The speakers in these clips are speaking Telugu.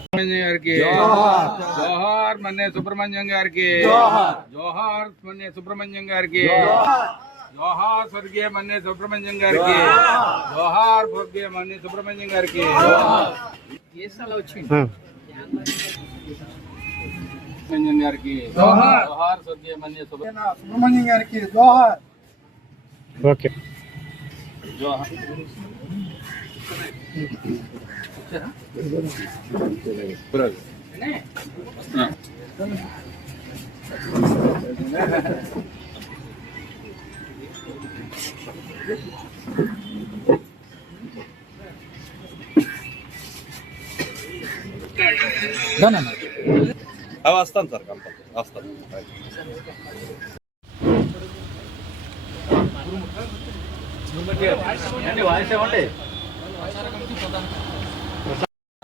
సుబ్రహ్మణ్యం గారికి జోహార్ మన్నే సుబ్రహ్మణ్యం గారికి జోహార్ మన్నే సుబ్రహ్మణ్యం గారికి జోహార్ స్వర్గీయ మన్నే సుబ్రహ్మణ్యం గారికి జోహార్ స్వర్గీయ మన్నే సుబ్రహ్మణ్యం గారికి సుబ్రహ్మణ్యం గారికి జోహార్ స్వర్గీయ మన్నే సుబ్రహ్మణ్యం సుబ్రహ్మణ్యం గారికి జోహార్ ఓకే జోహార్ వస్తాను సార్ కంపల్సరీ వస్తాను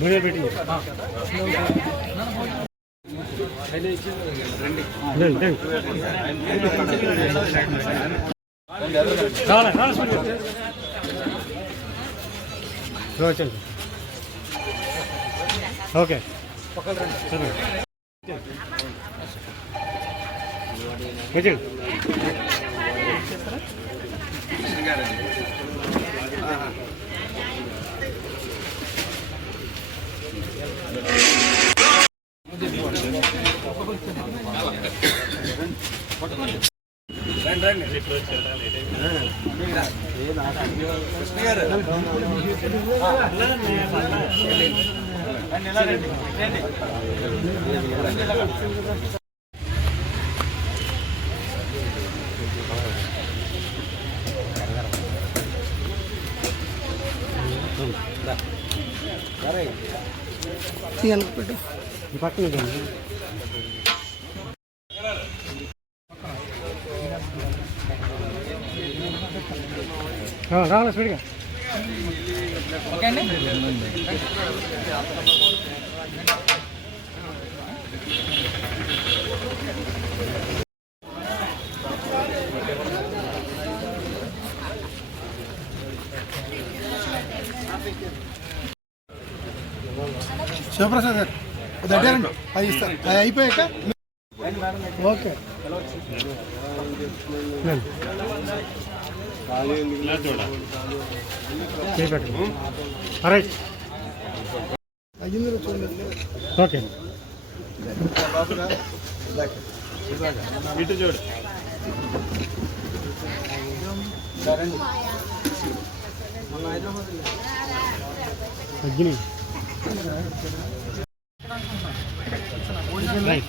భోజనం పెట్టి ఓకే. రండి. తీయాలి పెట్టు ఈ పక్కన రావాలి స్పీడ్గా. శివప్రసాద్ గారు దగ్గరండి అది ఇస్తాను అది అయిపోయాక ఓకే. ఓకే ఇటు చూడు తగ్గినాయి రైట్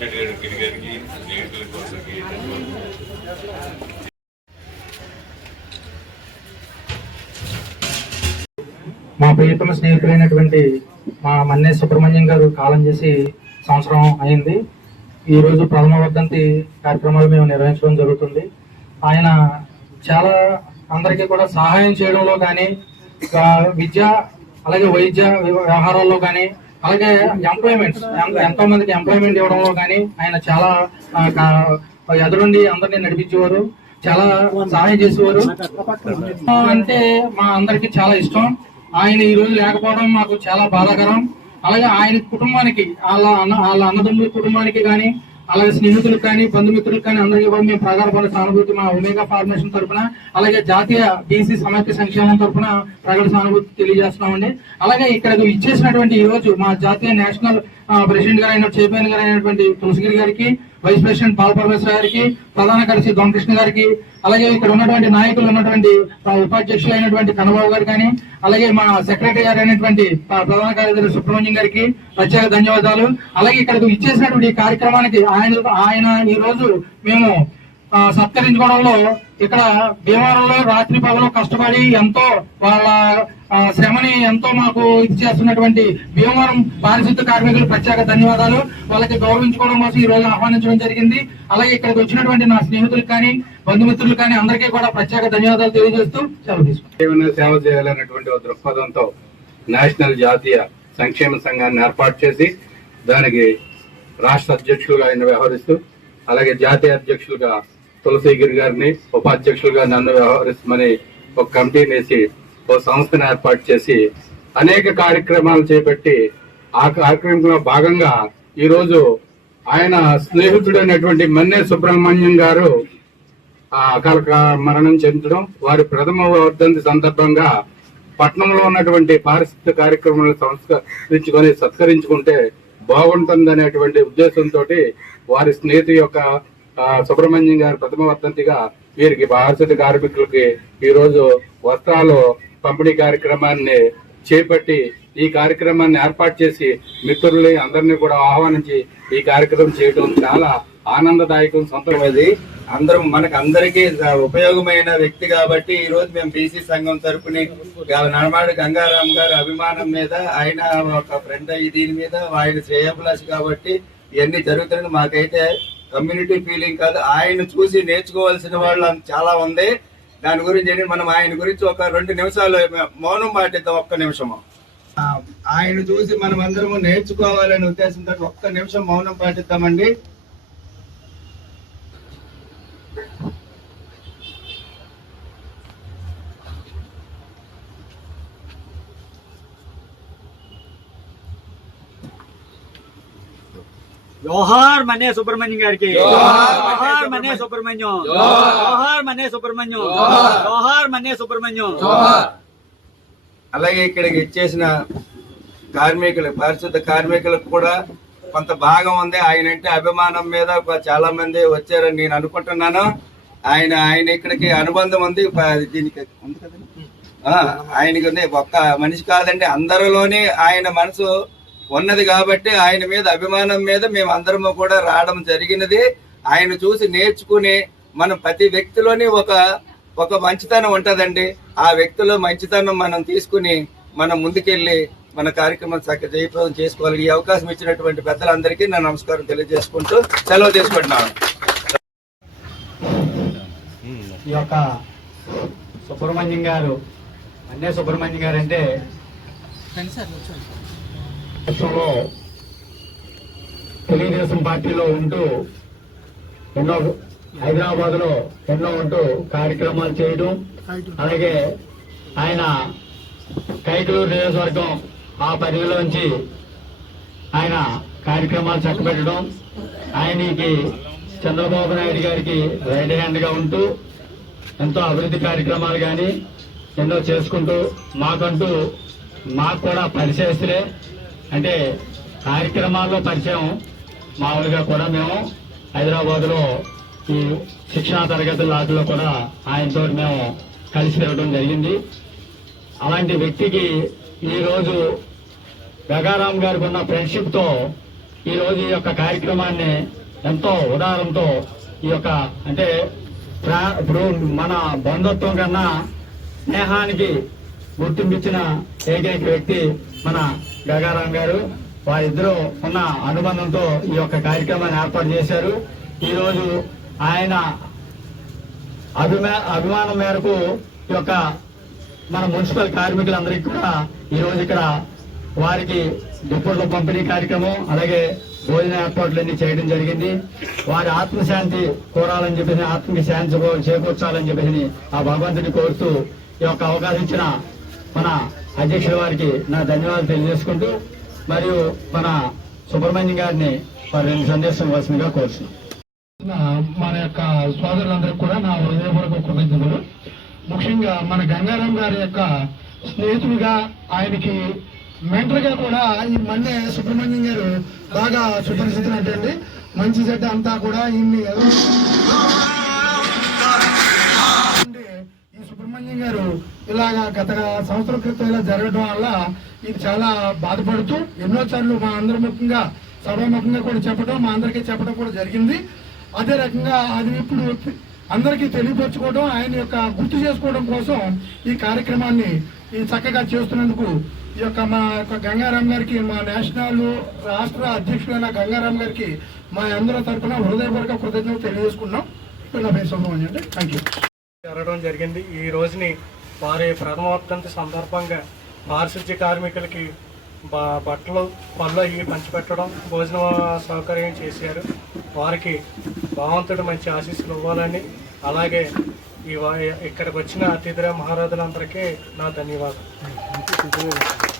గారు మా ప్రియతమ స్నేహితులైనటువంటి మా మన్నే సుబ్రహ్మణ్యం గారు కాలం చేసి సంవత్సరం అయింది. ఈరోజు ప్రథమ వర్ధంతి కార్యక్రమాలు మేము నిర్వహించడం జరుగుతుంది. ఆయన చాలా అందరికీ కూడా సహాయం చేయడంలో కానీ విద్య అలాగే వైద్య వ్యవహారాల్లో కానీ అలాగే ఎంప్లాయ్మెంట్ ఎంతో మందికి ఎంప్లాయ్మెంట్ ఇవ్వడంలో కానీ ఆయన చాలా ఎదురుండి అందరినీ నడిపించేవారు చాలా సహాయం చేసేవారు. అంటే మా అందరికి చాలా ఇష్టం. ఆయన ఈ రోజు లేకపోవడం మాకు చాలా బాధాకరం. అలాగే ఆయన కుటుంబానికి వాళ్ళ అన్న వాళ్ళ అన్నదమ్ముల కుటుంబానికి కానీ అలాగే స్నేహితులకు కానీ బంధుమిత్రులకు కానీ అందరికీ కూడా మేము ప్రగాఢపడే సానుభూతి మా ఒమేగా ఫార్మేషన్ తరపున అలాగే జాతీయ బీసీ సమైక్య సంక్షేమం తరపున ప్రగాఢ సానుభూతి తెలియజేస్తున్నామండి. అలాగే ఇక్కడ ఇచ్చేసినటువంటి ఈ రోజు మా జాతీయ నేషనల్ ప్రెసిడెంట్ గారు అయిన చైర్మన్ గారు అయినటువంటి తులసిగిరి గారికి వైస్ ప్రెసిడెంట్ పాల్ గారికి ప్రధాన కలిసి దొంకృష్ణ గారికి అలాగే ఇక్కడ ఉన్నటువంటి నాయకులు ఉన్నటువంటి ఉపాధ్యక్షులు అయినటువంటి కన్నబాబు గారు కానీ అలాగే మా సెక్రటరీ గారు అయినటువంటి ప్రధాన కార్యదర్శి సుబ్రహ్మణ్యం గారికి ప్రత్యేక ధన్యవాదాలు. అలాగే ఇక్కడ ఇచ్చేసినటువంటి ఈ కార్యక్రమానికి ఆయన ఆయన ఈ రోజు మేము సత్కరించుకోవడంలో ఇక్కడ భీమవరంలో రాత్రి పగలు కష్టపడి ఎంతో వాళ్ళ శ్రమని ఎంతో మాకు ఇది చేస్తున్నటువంటి భీమవరం పారిశుద్ధ కార్మికులు ప్రత్యేక ధన్యవాదాలు. వాళ్ళకి గౌరవించుకోవడం కోసం ఈ రోజు ఆహ్వానించడం జరిగింది. అలాగే ఇక్కడికి వచ్చినటువంటి నా స్నేహితులకు కానీ బంధుమిత్రులు కానీ అందరికీ కూడా ప్రత్యేక ధన్యవాదాలు తెలియజేస్తూ సెలవు తీసుకుంటాం ఏమైనా సేవ చేయాలనేటువంటి దృక్పథంతో నేషనల్ జాతీయ సంక్షేమ సంఘాన్ని ఏర్పాటు చేసి దానికి రాష్ట్ర అధ్యక్షులుగా ఆయన వ్యవహరిస్తూ అలాగే జాతీయ అధ్యక్షులుగా తులసిగిరి గారిని ఉపాధ్యక్షులుగా నన్ను వ్యవహరిస్తామని ఒక కమిటీని వేసి ఒక సంస్థను ఏర్పాటు చేసి అనేక కార్యక్రమాలు చేపట్టి ఆ కార్యక్రమంలో భాగంగా ఈరోజు ఆయన స్నేహితుడైనటువంటి మన్నే సుబ్రహ్మణ్యం గారు ఆ అకాల మరణం చెందడం వారి ప్రథమ వర్ధంతి సందర్భంగా పట్టణంలో ఉన్నటువంటి పారిశుద్ధ్య కార్యక్రమాలను సంస్కరించుకొని సత్కరించుకుంటే బాగుంటుందనేటువంటి ఉద్దేశంతో వారి స్నేహితు యొక్క సుబ్రహ్మణ్యం గారి ప్రథమ వర్ధంతిగా వీరికి పారిశుద్ధ్య కార్మికులకి ఈరోజు వస్త్రాలు పంపిణీ కార్యక్రమాన్ని చేపట్టి ఈ కార్యక్రమాన్ని ఏర్పాటు చేసి మిత్రుల్ని అందరినీ కూడా ఆహ్వానించి ఈ కార్యక్రమం చేయడం చాలా ఆనందదాయకం సొంతమైంది అది అందరం మనకు అందరికీ ఉపయోగమైన వ్యక్తి కాబట్టి ఈ రోజు మేము బీసీ సంఘం తరపుని నడమాడు గంగారాం గారు అభిమానం మీద ఆయన ఒక ఫ్రెండ్ దీని మీద ఆయన శ్రేయభిలాష్ కాబట్టి ఇవన్నీ జరుగుతున్నాయి. మాకైతే కమ్యూనిటీ ఫీలింగ్ కాదు. ఆయన చూసి నేర్చుకోవాల్సిన వాళ్ళు చాలా ఉంది దాని గురించి మనం ఆయన గురించి ఒక రెండు నిమిషాలు మౌనం పాటిద్దాం ఒక్క నిమిషము ఆయన చూసి మనం అందరము నేర్చుకోవాలనే ఉద్దేశంతో ఒక్క నిమిషం మౌనం పాటిద్దామండి. జోహార్ మనే సుబ్రహ్మణ్యం గారికి. జోహార్ మనే సుబ్రహ్మణ్యం. జోహార్. మనే సుబ్రహ్మణ్యం. జోహార్. మనే సుబ్రహ్మణ్యం. అలాగే ఇక్కడికి ఇచ్చేసిన కార్మికులు పారిశుద్ధ కార్మికులకు కూడా కొంత భాగం ఉంది. ఆయన అంటే అభిమానం మీద చాలా మంది వచ్చారని నేను అనుకుంటున్నాను. ఆయన ఆయన ఇక్కడికి అనుబంధం ఉంది. దీనికి ఉంది కదండి? ఆ, ఆయనకి ఉంది. ఒక్క మనిషి కాదండి. అందరిలోని ఆయన మనసు ఉన్నది కాబట్టి ఆయన మీద అభిమానం మీద మేము అందరము కూడా రావడం జరిగినది. ఆయన చూసి నేర్చుకుని మనం ప్రతి వ్యక్తిలోని ఒక ఒక మంచితనం ఉంటదండి. ఆ వ్యక్తిలో మంచితనం మనం తీసుకుని మనం ముందుకెళ్ళి మన కార్యక్రమం చక్క జయప్రదం చేసుకోవాలి. ఈ అవకాశం ఇచ్చినటువంటి పెద్దలందరికీ నా నమస్కారం తెలియజేసుకుంటూ సెలవు తీసుకుంటున్నాను. ఈ యొక్క సుబ్రహ్మణ్యం గారు అన్నే సుబ్రహ్మణ్యం గారు అంటే రాష్ట్రంలో తెలుగుదేశం పార్టీలో ఉంటూ ఎన్నో హైదరాబాద్లో ఎన్నో ఉంటూ కార్యక్రమాలు చేయడం అలాగే ఆయన కైకలూరు నియోజకవర్గం ఆ పరిధిలోంచి ఆయన కార్యక్రమాలు చక్కబెట్టడం ఆయనకి చంద్రబాబు నాయుడు గారికి రైట్ హ్యాండ్గా ఉంటూ ఎంతో అభివృద్ధి కార్యక్రమాలు కానీ ఎన్నో చేసుకుంటూ మాకంటూ మాకు కూడా పరిచయస్తులే. అంటే కార్యక్రమాల్లో పరిచయం మామూలుగా కూడా మేము హైదరాబాద్లో ఈ శిక్షణా తరగతుల వాటిలో కూడా ఆయనతో మేము కలిసి తిరగడం జరిగింది. అలాంటి వ్యక్తికి ఈరోజు గగారాం గారికి ఉన్న ఫ్రెండ్షిప్తో ఈరోజు ఈ రోజు ఈ యొక్క కార్యక్రమాన్ని ఎంతో ఉదారంతో ఈ యొక్క అంటే ప్రా- ఇప్పుడు మన బంధుత్వం కన్నా స్నేహానికి గుర్తింపించిన ఏకైక వ్యక్తి మన గగారాం గారు వారిద్దరూ ఉన్న అనుబంధంతో ఈ యొక్క కార్యక్రమాన్ని ఏర్పాటు చేశారు. ఈరోజు ఆయన అభిమా అభిమానం మేరకు ఈ యొక్క మన మున్సిపల్ కార్మికులందరికీ కూడా ఈ రోజు ఇక్కడ వారికి దుప్పట్లు పంపిణీ కార్యక్రమం అలాగే భోజన ఏర్పాట్లన్నీ చేయడం జరిగింది. వారి ఆత్మశాంతి కోరాలని చెప్పేసి ఆత్మకి శాంతి చేకూర్చాలని చెప్పేసి ఆ భగవంతుని కోరుతూ ఈ యొక్క అవకాశం ఇచ్చిన మన అధ్యక్షుల వారికి నా ధన్యవాదాలు తెలియజేసుకుంటూ మరియు మన సుబ్రహ్మణ్యం గారిని వారి రెండు సందేశం ఇవ్వాల్సిందిగా కోరుతున్నాను మన యొక్క సోదరులందరికీ కూడా నా హృదయపూర్వక కృతజ్ఞతలు. ముఖ్యంగా మన గంగారాం గారి యొక్క స్నేహితుడిగా ఆయనకి మెంటర్గా కూడా ఈ మన్నే సుబ్రహ్మణ్యం గారు బాగా సుపరిచితులంటండి మంచి చెడ్డ అంతా కూడా ఈయన్ని ఈ గారు ఇలాగా గత సంవత్సరం క్రితం ఇలా జరగడం వల్ల ఇది చాలా బాధపడుతూ ఎన్నోసార్లు మా అందరి ముఖంగా సభాముఖంగా కూడా చెప్పడం మా అందరికీ చెప్పడం కూడా జరిగింది. అదే రకంగా అది ఇప్పుడు అందరికీ తెలియపరచుకోవడం ఆయన యొక్క గుర్తు చేసుకోవడం కోసం ఈ కార్యక్రమాన్ని ఈ చక్కగా చేస్తున్నందుకు ఈ యొక్క మా యొక్క గంగారాం గారికి మా నేషనల్ రాష్ట్ర అధ్యక్షుడైన గంగారాం గారికి మా అందరి తరఫున హృదయపూర్వక కృతజ్ఞతలు తెలియజేసుకున్నాం నా పేరు సుబ్రహ్మణ్యం అండి. థ్యాంక్ యూ జరగడం జరిగింది. ఈ రోజుని వారి ప్రథమ సందర్భంగా పారిశుద్ధ్య కార్మికులకి బ- బట్టలు పళ్ళు అవి పంచిపెట్టడం భోజన సౌకర్యం చేశారు. వారికి భగవంతుడు మంచి ఆశీస్సులు ఇవ్వాలని అలాగే ఈ ఇక్కడికి వచ్చిన అతిథి మహారాజులందరికీ నా ధన్యవాదాలు.